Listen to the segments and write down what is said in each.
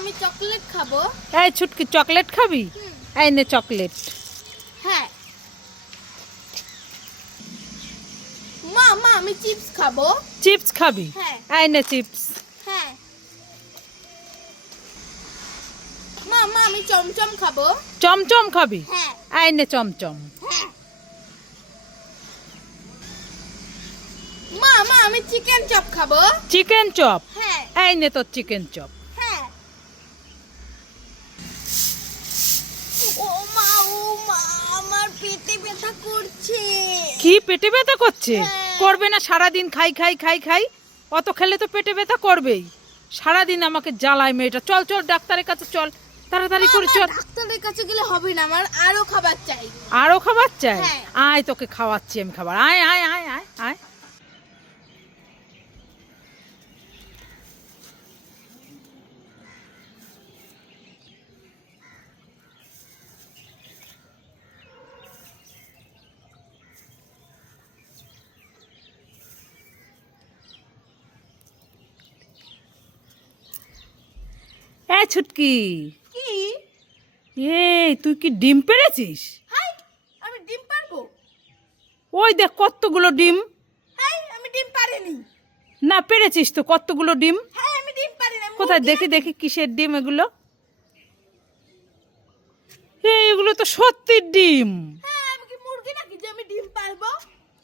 আমি চকলেট খাবো। এই ছুটকি চকলেট খাবি? এই নে চকলেট। হ্যাঁ। মা মা আমি চিপস খাবো। চিপস খাবি? হ্যাঁ। এই নে চিপস। হ্যাঁ। মা মা আমি চমচম খাবো। চমচম খাবি? হ্যাঁ। এই নে চমচম। হ্যাঁ। মা মা আমি চিকেন চপ খাবো। Chicken chop? হ্যাঁ। এই নে তোর চিকেন চপ। হ্যাঁ। ও মা আমার পেটে ব্যথা করছে। কি পেটে ব্যথা করছে? হ্যাঁ। করবে না, সারাদিন খাই খাই খাই খাই, অত খেলে তো পেটে ব্যথা করবেই। সারাদিন আমাকে জ্বালায় মেয়েটা। চল চল ডাক্তারের কাছে চল, তাড়াতাড়ি করে চল। ডাক্তারের কাছে গেলে হবে না, আমার আরো খাবার চাই। আরো খাবার চাই? হ্যাঁ। আয় তোকে খাওয়াচ্ছি আমি খাবার। আয় আয় আয় আয় আয়। এই ছুটকি, কি? এই তুই কি ডিম পেড়েছিস? হাই, আমি ডিম পারবো? ওই দেখ কতগুলো ডিম। হাই, আমি ডিম পারিনি। না পেড়েছিস তো কতগুলো ডিম। হ্যাঁ আমি ডিম পারি না। কোথায় দেখি দেখি কিসের ডিম এগুলো? এগুলো তো সত্যির ডিম। হ্যাঁ আমি কি মুরগি নাকি যে আমি ডিম পারবো?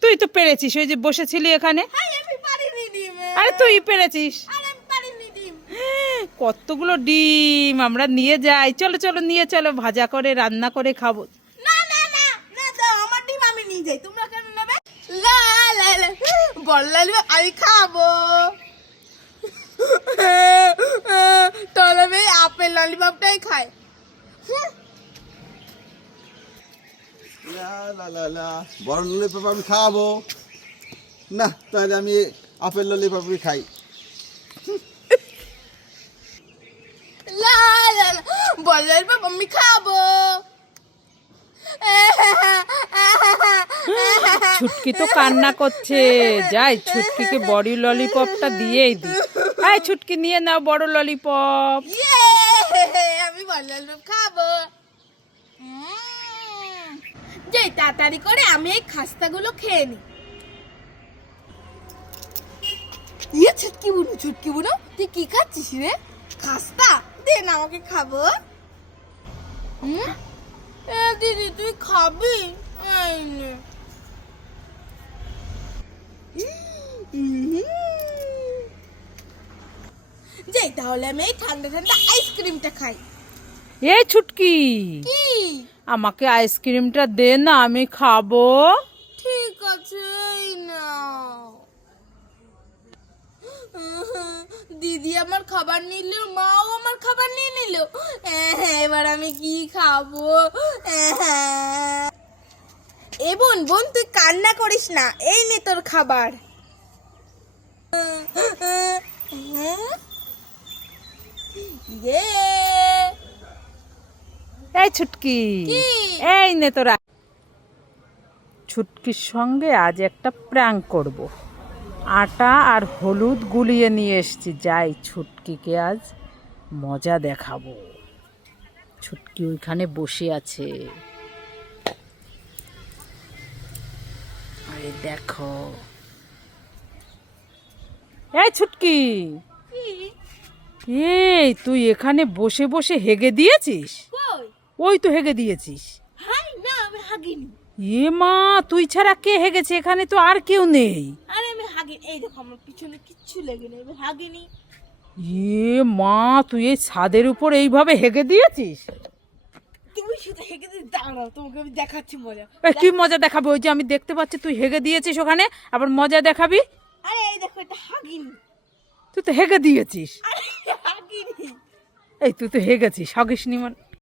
তুই তো পেরেছিস, ওই যে বসেছিলি এখানে। হাই আমি পারিনি ডিম। আরে তুই পেরেছিস। আরে আমি পারিনি ডিম। কতগুলো ডিম আমরা নিয়ে যাই, চলো চলো নিয়ে চলো, ভাজা করে রান্না করে খাবো। না না না না দাও, আমার ডিম আমি নিয়ে যাই, তোমরা কেন নেবে? লা লা লা বললাম আমি খাবো। তাহলে আমি আপেল ললিপপটাই খাই। বড় ললিপপ আমি খাওয়াবো না, তাহলে আমি আপেল ললিপপই খাই। লা লা লা বড় ললিপপ আমি খাবো। ছুটকি তো কান্না করছে, যাই ছুটকিকে বড় ললিপপটা দিয়েই দি। এই ছুটকি নিয়ে নাও বড় ললিপপ। আমি বড় ললিপপ খাবো। যে তাড়াতাড়ি করে আমি এই খাস্তাগুলো খেয়ে নি। ইয়ে ছুটকি বুনো তুই কি খাচ্ছিস রে? খাস্তা দে না আমাকে খাবো। দিদি তুই খাবি? এই নে। যাই তাহলে আমি এই ঠান্ডা ঠান্ডা আইসক্রিমটা খাই। এই ছুটকি, কি? আমাকে আইসক্রিমটা দে না, আমি খাবো। ঠিক আছে এই নাও। দিদি আমার খাবার নিল, মাও আমার খাবার নিয়ে নিল, এবার আমি কি খাবো? এ বোন বোন তুই কান্না করিস না, এই নে তোর খাবার। ইয়ে এই ছুটকি, কি? এই নে তোরা। ছুটকির সঙ্গে আজ একটা প্র্যাঙ্ক করব। আটা আর হলুদ গুলিয়ে নিয়ে এসেছি, যাই ছুটকিকে আজ মজা দেখাবো। ছুটকি ওইখানে বসে আছে, আরে দেখো। এই ছুটকি, এই তুই এখানে বসে বসে হেগে দিয়েছিস? কই? ওই তো হেগে দিয়েছিস। হাই না আমি হাগিনি। এ মা, তুই ছাড়া কে হেগেছে? এখানে তো আর কেউ নেই। আরে আমি হাগিনি, এই দেখো আমার পিছনে কিচ্ছু লেগে নেই, আমি হাগিনি। এ মা, তুই এই ছাদের উপর এইভাবে হেগে দিয়েছিস? তুমি শুধু হেগে দিয়ে দাঁড়াও, তোমাকে আমি দেখাচ্ছি মজা। কি মজা দেখাবি? ওই যে আমি দেখতে পাচ্ছি তুই হেগে দিয়েছিস ওখানে, আবার মজা দেখাবি? আরে এই দেখো এটা হাগিনি। তুই তো হেগে দিয়েছিস। আরে হাগিনি। এই তুই তো হেগেছিস, হাগিসনি মানে?